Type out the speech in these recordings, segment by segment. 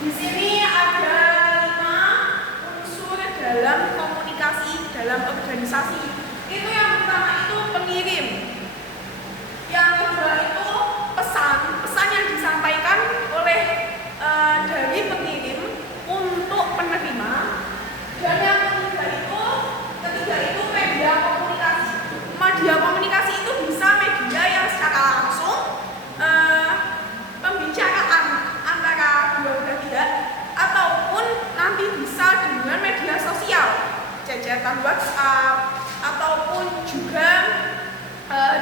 Di sini ada 5 unsur dalam komunikasi dalam organisasi. Itu yang pertama itu pengirim. Yang kedua itu pesan yang disampaikan oleh dari pengirim untuk penerima. Dan yang ketiga itu media komunikasi. Media komunikasi itu bisa media yang secara langsung pembicaraan antara dua belah pihak, ataupun nanti bisa dengan media sosial, cecetan WhatsApp, ataupun juga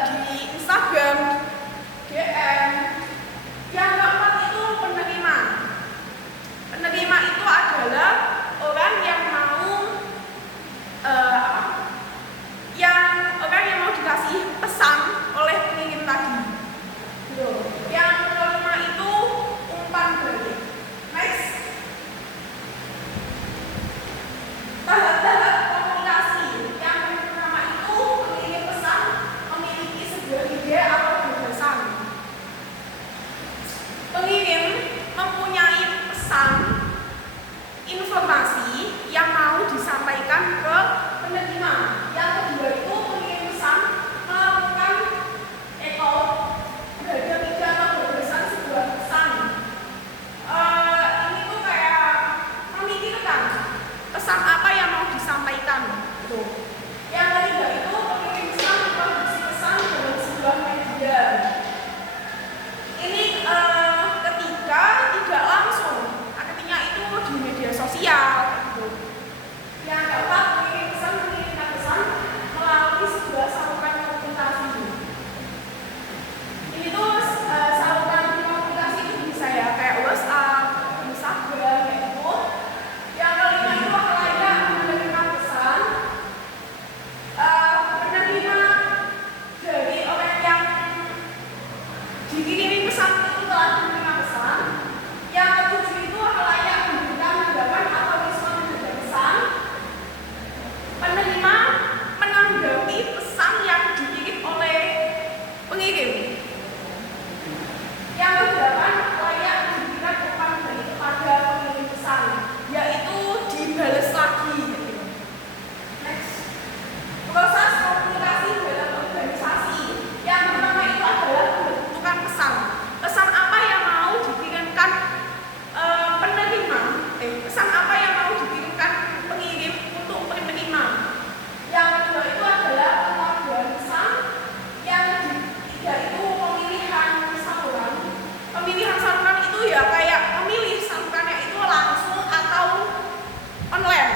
di Instagram, DM. Yang keempat itu penerima. Penerima itu adalah orang yang mau dikasih pesan oleh pengirim tadi. Yang kelima itu umpan balik. Next. Tahap-tahap komunikasi. Yang pertama itu pengirim pesan memiliki sebuah ide atau gagasan. Pengirim mempunyai pesan, informasi yang mau disampaikan ke penerima. Yang kedua itu pengirim pesan melakukan berada atau gagasan sebuah pesan. Ini tuh kayak memikirkan pesan apa yang mau disampaikan. Yang ketiga itu pengirim pesan memproduksi pesan dalam sebuah media. Ini ketika tidak langsung, artinya itu di media sosial. Yang keempat, pengirim pesan mengirimkan pesan melalui sebuah saluran komunikasi. Ini tuh saluran komunikasi itu bisa ya kayak WhatsApp, Instagram, kayak gitu. Yang kelima itu halayak menerima pesan. Penerima dari orang yang dikirimi pesan itu telah menerima pesan. Yang ketujuh itu halayak memberikan tanggapan atau respon terhadap pesan. Penerima menanggapi pesan yang dikirim oleh pengirim. Yang kedelapan, layak diberikan umpan balik kepada pengirim pesan, yaitu dibalas lagi. Next. Proses komunikasi dalam organisasi. Yang pertama itu adalah pembentukan pesan. Pesan apa yang mau dikirimkan penerima? Pesan apa yang mau dikirimkan pengirim untuk penerima? Yang kedua itu adalah pembuatan pesan. Yang ketiga itu pemilihan saluran. Pemilihan saluran itu ya kayak memilih salurannya itu langsung atau online.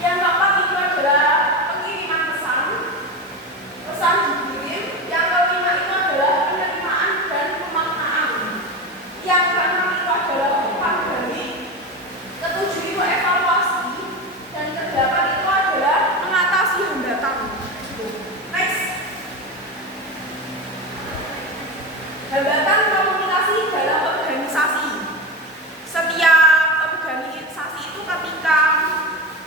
Yang keempat itu adalah pengiriman pesan. Pesan dikirim. Yang kelima itu adalah penerimaan dan pemaknaan. Yang keenam itu adalah umpan balik. Ketujuh itu evaluasi. Dan kedelapan itu adalah mengatasi hambatan. Next. Hambatan komunikasi dalam organisasi. Setiap organisasi itu ketika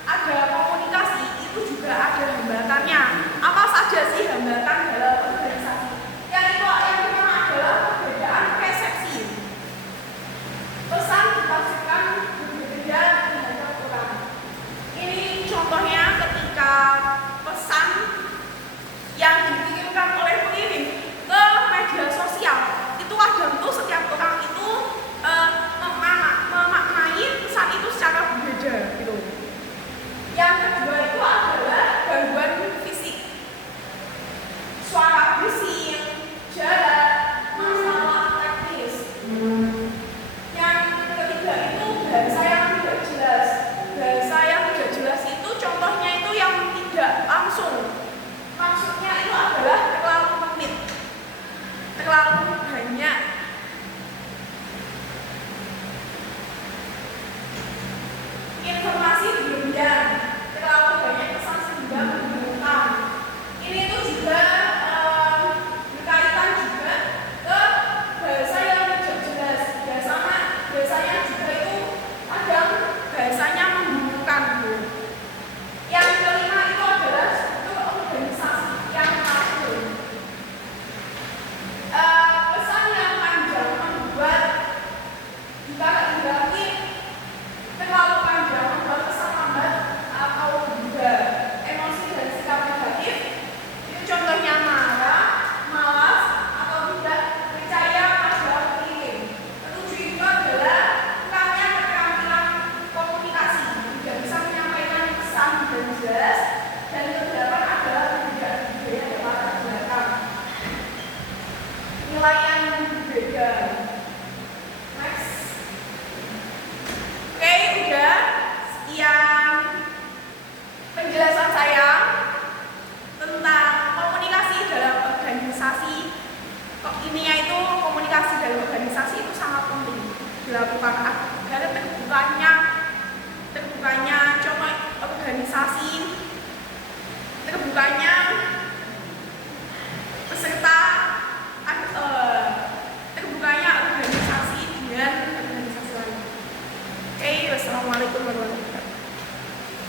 ada komunikasi itu juga ada hambatannya. Apa saja sih hambatan dalam organisasi? Yang pertama adalah perbedaan persepsi. Pesan ditafsirkan berbeda di hadapan orang. Ini contohnya ketika pesan yang dikirimkan oleh pengirim ke media sosial, itu kadang tuh setiap orang itu memaknai pesan itu secara berbeda gitu. Yang kedua itu adalah gangguan fisik, suara bising, jarak, masalah teknis. Yang ketiga itu bahasa yang tidak jelas. Bahasa yang tidak jelas itu contohnya itu yang tidak langsung. Maksudnya itu adalah terlalu rumit, terlalu banyak. Informasi berlebihan, terlalu banyak pesan sehingga membingungkan. Ini itu juga berkaitan juga ke bahasa yang tidak jelas. Biasanya juga itu kadang bahasanya membingungkan. Yang kelima itu adalah struktur organisasi yang terakhir. Pesan yang berbeda. Next. Oke, udah. Sekian penjelasan saya tentang komunikasi dalam organisasi. Ininya itu komunikasi dalam organisasi itu sangat penting dilakukan agar terbukanya contoh organisasi, terbukanya peserta, terbukanya organisasi dengan organisasi lain. Oke, wassalamualaikum warahmatullahi wabarakatuh.